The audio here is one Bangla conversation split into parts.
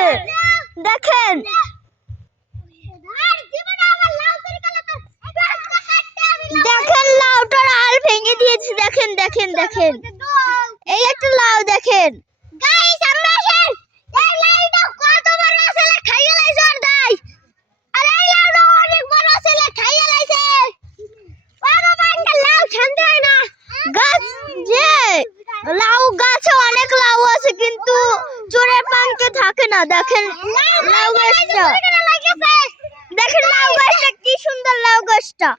আছে দেখেন দেখেন লাউটার আল ভেঙে দিয়েছে দেখেন দেখেন দেখেন এই একটা লাউ দেখেন গাইস আমরা আসেন এই লাউটা কত বড় আছে খাইয়া লাইছে আর দাই আরে এই লাউটা অনেক বড় আছে খাইয়া লাইছে বাবা বাবা লাউ ছানতে হয় না গাছ যে লাউ গাছে অনেক লাউ আছে কিন্তু চোরের পাঙ্কে থাকে না দেখেন লাউ গাছটা দেখেন লাউ গাছটা কি সুন্দর লাউ গাছটা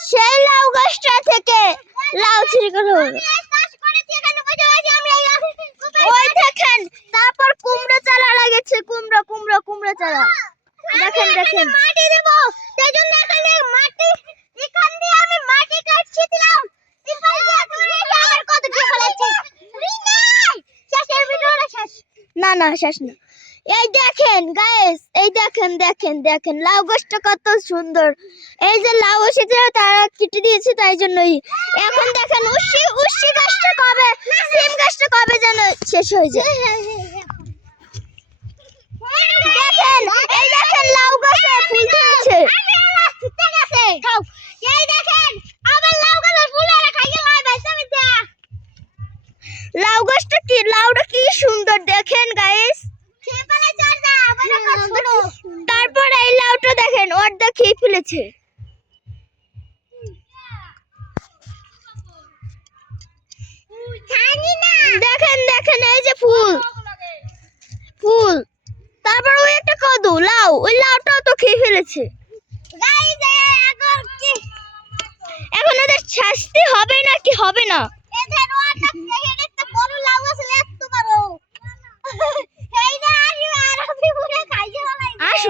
সেই লাউ গাছটা থেকে লাউ ছিঁড়ে গেল ওই দেখেন তারপর কুমড়া চারা লাগিয়েছে কুমড়া কুমড়া কুমড়া চারা দেখেন দেখেন মাটি দেব সেই জন্য এখানে মাটি এখান দিয়ে আমি মাটি কাটছি দিলাম এখান দিয়ে তুমি আমার কত কি ফলাচ্ছি শেষের ভিডিওটা শেষ না না শেষ না এই দেখেন গাইস এই দেখেন দেখেন দেখেন লাউ গাছটা কত সুন্দর এই যে লাউ এসেছে তারা কেটে দিয়েছে তাই জন্যই এখন দেখেন উস্সি গাছটা কবে সিম গাছটা কবে যেন শেষ হয়ে যায় দেখেন এই দেখেন লাউ গাছে ফুল ধরেছে খাও এই দেখেন আবার লাউ গাছে ফুল আর খাইয়ে লাই বাইসা মিছা লাউ গাছটা কি লাউটা কি সুন্দর দেখেন গাইস খেপালে চড় দা বড় ছোট তারপর এই লাউটা দেখেন ওরটা খেয়ে ফেলেছে জানি না দেখেন দেখেন এই যে ফুল ফুল তারপর ওই একটা কদু লাউ ওই লাউটাও তো খেয়ে ফেলেছে গাইস এখন ওদের শাস্তি হবে না কি হবে না এদের ওটা দেখে একটা বড় লাউ আছে এত বড় এই যে আর আপনি পুরো খাইয়ে ফেলাই আসো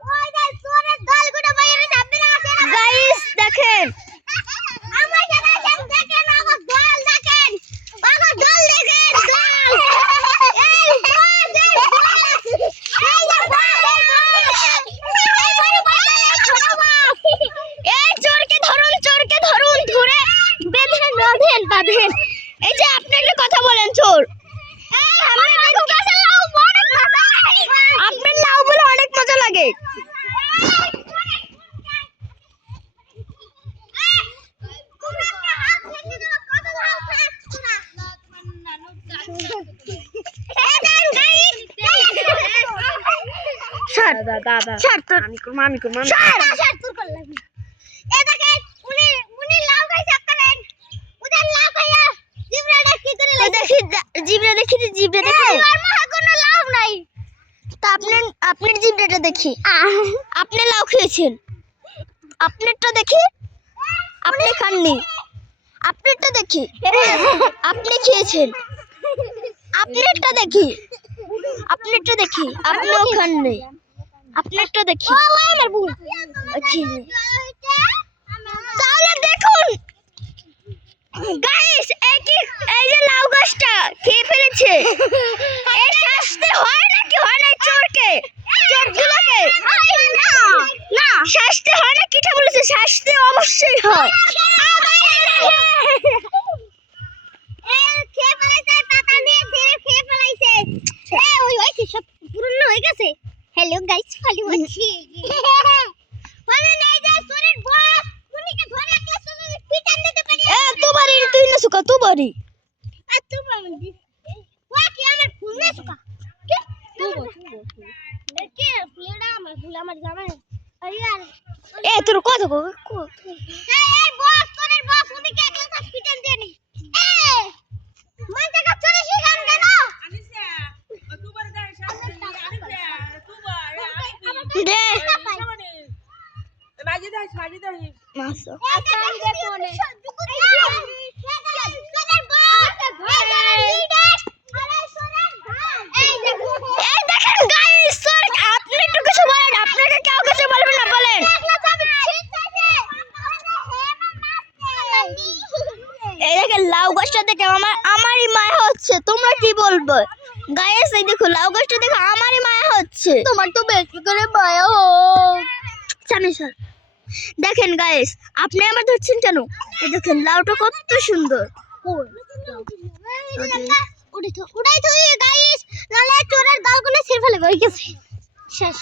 ওই যে সোরের দলগুলো বাইরে যাবে না আছে গাইস দেখেন আমার সাথে দেখেন আমার দল দেখেন আমার দল দেখেন দল এই বাঁধেন এই যে আপনি একটা কথা বলেন চোর আপনার লাউ বলে অনেক মজা লাগে আপনার জিভটা দেখি আপনি লাউ খেয়েছেন আপনারটা দেখি আপনি খাননি আপনারটা দেখি আপনি খেয়েছেন আপনারটা দেখি আপনিও খাননি আপনারটা দেখি তাহলে দেখুন গাইস এই যে লাউ গাছটা খেয়ে ফেলেছে এই শাস্তি হয় নাকি হয় না চোরকে চোরগুলোকে না শাস্তি হয় না কিটা বলেছে শাস্তি অবশ্যই হয় খেয়ে ফেলাইছে পাতা নিয়ে ধীরে খেয়ে ফেলাইছে ওই হইছে সব পুরনো হয়ে গেছে হ্যালো গাইস ফালি হচ্ছে মানে নাই যা চোরের বস উনিকে ধরে একটা চোরের পিটান দিতে পারি তোমারই তুই না সুকা তোমারই তোমার ওয়া কি আমার ফুল না সুকা কে ফুলটা আমার ফুল আমার জামাই আরে यार তোর কথা কো এই বস চোরের বস উনিকে একটা পিটান দিয়ে নি মানতে কা চোরে শিখান কেন আনিসা তুই বড় দা সামনে আনিসা তুই বড় দে মাঝে দাস মাসো আচ্ছা দেখো নে দেখেন গাইস স্যার আপনি একটু কিছু বলেন আপনাকে কেউ কিছু বলবে না বলেন এই দেখেন লাউ গাছটা দেখে আমারই মায়া হচ্ছে তোমরা কি বলবো গাইস এই দেখো লাউ গাছটা দেখে আমারই মায়া হচ্ছে তোমার তো বেশি করে মায়া হোক জানিস দেখেন গাইস, আপনি আমার ধরছেন কেন? এই দেখেন লাউটা কত সুন্দর। উড়াই তো গাইস, নালে চোরের দলগুলো ছিঁড়ে ফেলে গেছে। শেষ।